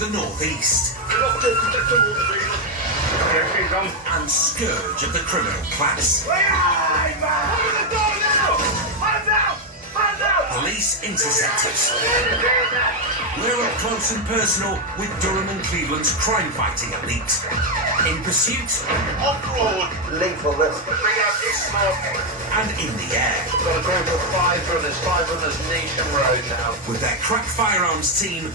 the northeast and scourge of the criminal class. Police Interceptors. We're up close and personal with Durham and Cleveland's crime-fighting elite. In pursuit, off-road, lethal list, and in the air. Got a group of five runners nationwide now. With their crack firearms team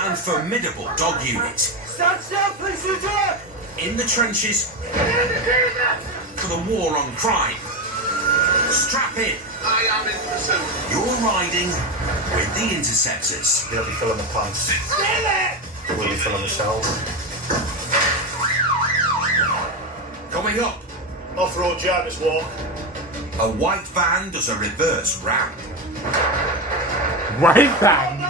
and formidable dog unit. Stand still, please, Lieutenant! In the trenches for the war on crime. Strap in. I am in pursuit. You're riding with the Interceptors. They'll be filling the pants. We'll be filling the shells. Coming up, Off-road Jarvis walk. a white van does a reverse round. White van?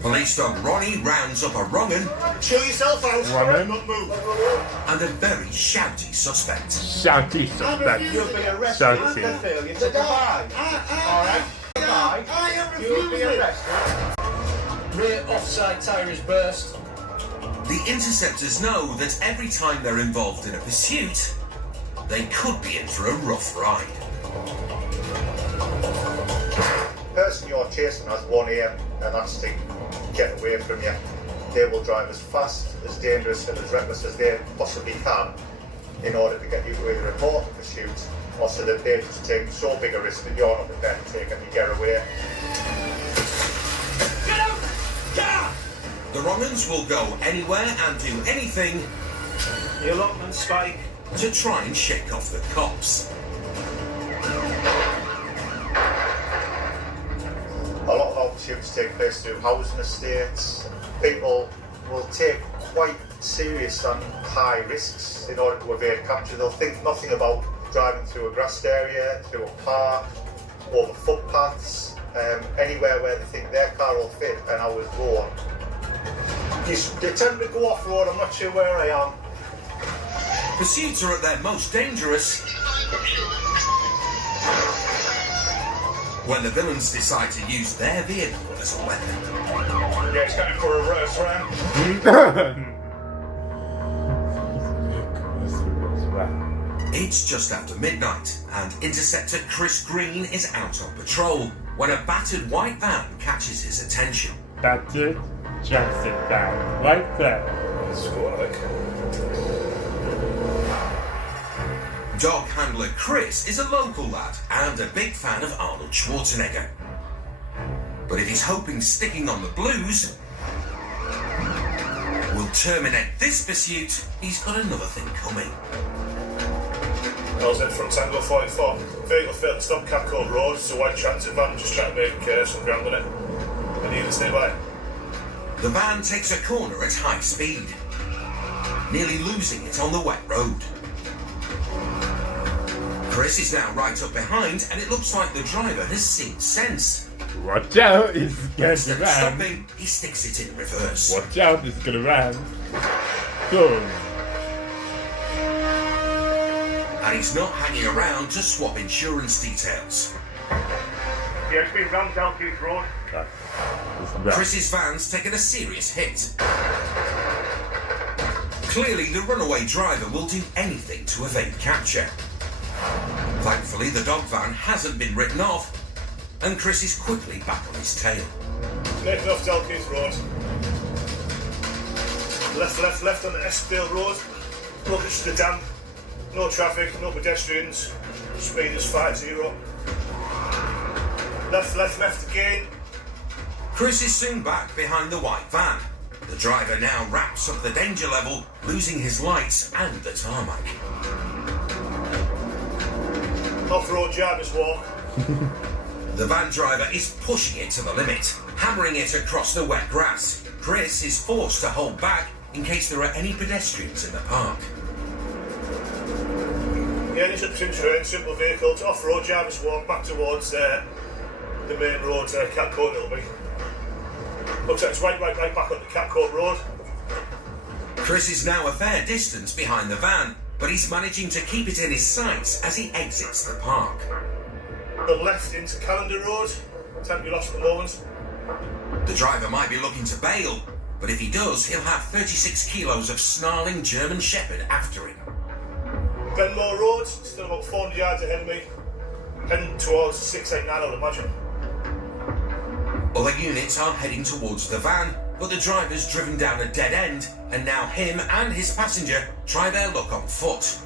Police dog Ronnie rounds up a wrong'un Chill yourself out. Woman. Not move. and a very shouty suspect. Shouty suspect. You'll be arrested Shouty. for failure to comply. Alright? Comply. You'll be arrested. Rear offside tyre is burst. The Interceptors know that every time they're involved in a pursuit, they could be in for a rough ride. The person you're chasing has one aim, and that's to get away from you. They will drive as fast, as dangerous, and as reckless as they possibly can in order to get you to either abort the pursuit or so that they just take so big a risk that you're not prepared to take and you get away. Get out! Yeah! The wrong'uns will go anywhere and do anything The allotment spike. to try and shake off the cops. A lot of our pursuits take place through housing estates. People will take quite serious and high risks in order to evade capture. They'll think nothing about driving through a grassed area, through a park, over footpaths, anywhere where they think their car will fit and ours won't. They tend to go off-road. I'm not sure where I am. Pursuits are at their most dangerous when the villains decide to use their vehicle as a weapon. Yeah, it's going for a reverse round. It's just after midnight, and Interceptor Chris Green is out on patrol when a battered white van catches his attention. That's it. Just sit down. Right there. Dog handler Chris is a local lad and a big fan of Arnold Schwarzenegger. But if he's hoping sticking on the blues will terminate this pursuit, he's got another thing coming. I was in from Tango 44. Vehicle failed to stop Catcoat Road. It's a white transit van just trying to make some ground on it. I need to stay by. The van takes a corner at high speed, nearly losing it on the wet road. Chris is now right up behind, and it looks like the driver has seen sense. Watch out, it's gonna Instead of ram. stopping, he sticks it in reverse. Watch out, it's gonna ram. Go. And he's not hanging around to swap insurance details. Yeah, it's been rammed down Keith Road. Chris's van's taken a serious hit. Clearly, the runaway driver will do anything to evade capture. Thankfully, the dog van hasn't been written off, and Chris is quickly back on his tail. Making off Dalkeith Road. Left on the Eskdale Road. Looking to the dam. No traffic, no pedestrians. Speed is 50. Left again. Chris is soon back behind the white van. The driver now wraps up the danger level, losing his lights and the tarmac. Off-road Jarvis walk. The van driver is pushing it to the limit, hammering it across the wet grass. Chris is forced to hold back in case there are any pedestrians in the park. Yeah, it's a train, simple vehicle. It's off-road Jarvis walk back towards the main road, Catcoat it'll be. Looks like it's right back on the Catcoat Road. Chris is now a fair distance behind the van, but he's managing to keep it in his sights as he exits the park. The left into Calendar Road. Time to be lost at the moment. The driver might be looking to bail, but if he does, he'll have 36 kilos of snarling German Shepherd after him. Glenmore Road, still about 400 yards ahead of me. Heading towards 689, I would imagine. Other units are heading towards the van, but the driver's driven down a dead end, and now him and his passenger try their luck on foot.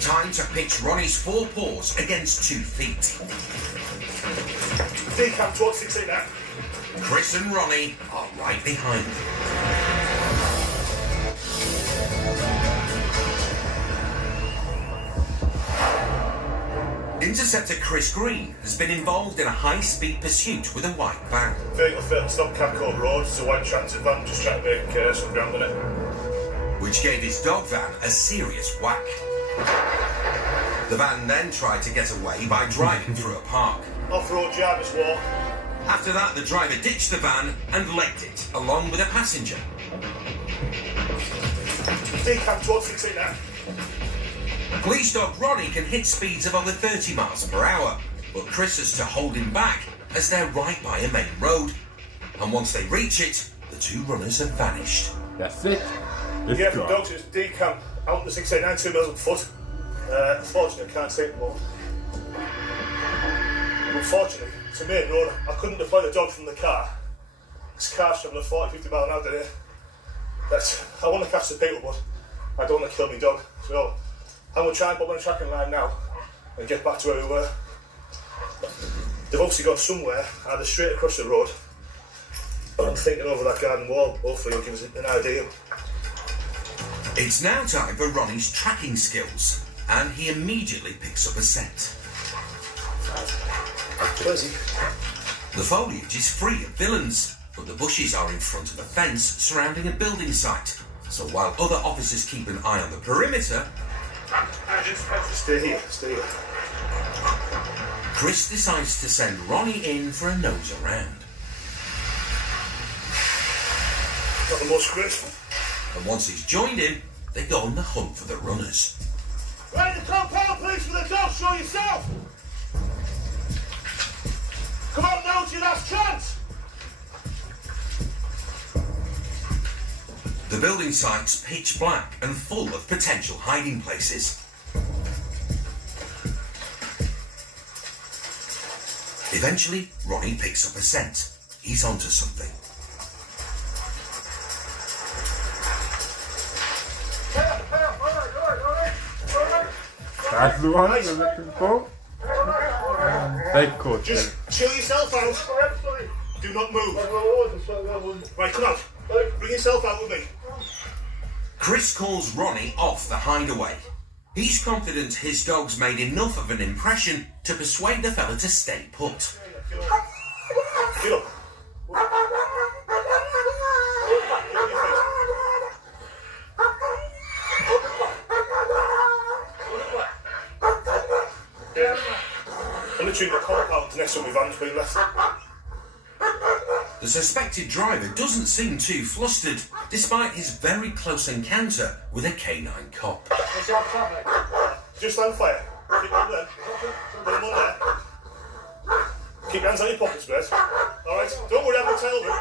Time to pitch Ronnie's 4 paws against 2 feet. Decamp towards 689. Chris and Ronnie are right behind them. Interceptor Chris Green has been involved in a high-speed pursuit with a white van. Vehicle failed to stop Capcoat Road. It's a white transit van just trying to make some ground on it. Which gave his dog van a serious whack. The van then tried to get away by driving through a park. Off-road Jarvis Walk. After that, the driver ditched the van and legged it, along with a passenger. Decamp towards 689. Police dog Ronnie can hit speeds of over 30 miles per hour, but Chris has to hold him back as they're right by a main road. And once they reach it, the 2 runners have vanished. That's it. Let's Yeah, from go. dogs, it's decamp out the 689, 2 miles on foot. Unfortunately, I can't take them all. Unfortunately, it's a main road. I couldn't deploy the dog from the car. This car's travelling at 40, 50 miles an hour today. I want to catch the people, but I don't want to kill my dog. So I'm going to try and put them on a tracking line now and get back to where we were. They've obviously gone somewhere, either straight across the road, but I'm thinking over that garden wall. Hopefully it'll give us an idea. It's now time for Ronnie's tracking skills, and he immediately picks up a scent. Where's he? The foliage is free of villains, but the bushes are in front of a fence surrounding a building site. So while other officers keep an eye on the perimeter, Stay here, stay here. Chris decides to send Ronnie in for a nose around. Not the most graceful. And once he's joined him, they go on the hunt for the runners. Right, the compound police with the dog, show yourself! Come on now, it's your last chance! The building site's pitch black and full of potential hiding places. Eventually, Ronnie picks up a scent. He's onto something. That's the one you're looking for. They caught you. Just chill yourself out. Do not move. Right, come out. Bring yourself out with me. Chris calls Ronnie off the hideaway. He's confident his dog's made enough of an impression to persuade the fella to stay put. Get up. I'm literally in the compound next to my van's been left. The suspected driver doesn't seem too flustered, despite his very close encounter with a canine cop. Just stand fire. Keep them there. Put them on there. Keep your hands on your pockets, mate. Alright, don't worry, I'm going to tell them.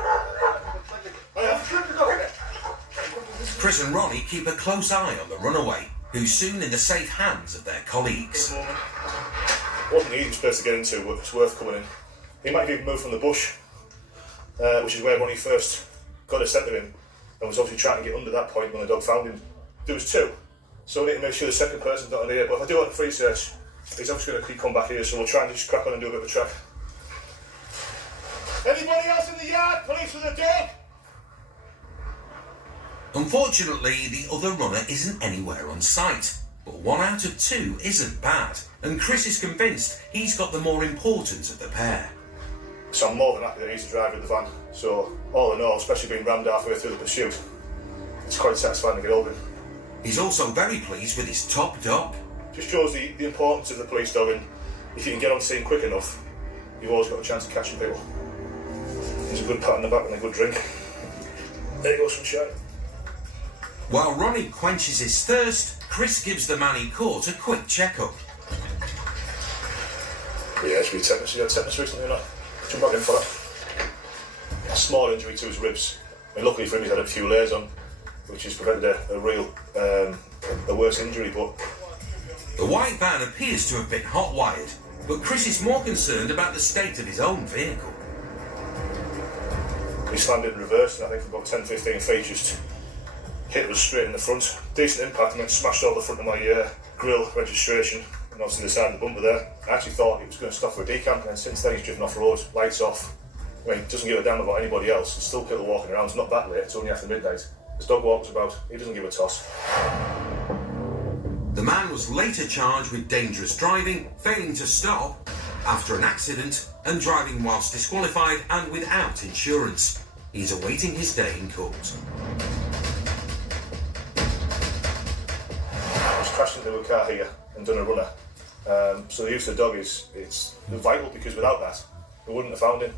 Chris and Ronnie keep a close eye on the runaway, who's soon in the safe hands of their colleagues. Wasn't the easiest place to get into, but it's worth coming in. He might have even moved from the bush, which is where Ronnie first got a scent of him, and was obviously trying to get under that point when the dog found him. There was 2, so we need to make sure the second person's not in here. But if I do want a free search, he's obviously going to keep coming back here, so we'll try and just crack on and do a bit of a track. Anybody else in the yard? Police with a dog? Unfortunately, the other runner isn't anywhere on site, but 1 out of 2 isn't bad, and Chris is convinced he's got the more important of the pair. So I'm more than happy that he's the driver of the van. So all in all, especially being rammed halfway through the pursuit, it's quite satisfying to get over him. He's also very pleased with his top dog. Just shows the importance of the police dog, and if you can get on scene quick enough, you've always got a chance of catching people. There's a good pat on the back and a good drink. There you go, sunshine. While Ronnie quenches his thirst, Chris gives the man he caught a quick checkup. Yeah, it should be tetanus. He had tetanus recently, and I jumped back in for it. A small injury to his ribs. I mean, luckily for him, he's had a few layers on, which has prevented a real, a worse injury, but... The white van appears to have been hot-wired, but Chris is more concerned about the state of his own vehicle. He slammed it in reverse, and I think for about 10-15 feet, just hit us straight in the front. Decent impact, and then smashed all the front of my grille registration, and obviously the side of the bumper there. I actually thought he was going to stop for a decamp, and then since then he's driven off-road, lights off. I mean, doesn't give a damn about anybody else. There's still people walking around. It's not that late, it's only after midnight. His dog walks about, he doesn't give a toss. The man was later charged with dangerous driving, failing to stop after an accident, and driving whilst disqualified and without insurance. He's awaiting his day in court. He's crashed into a car here and done a runner. So the use of the dog is vital, because without that, we wouldn't have found him.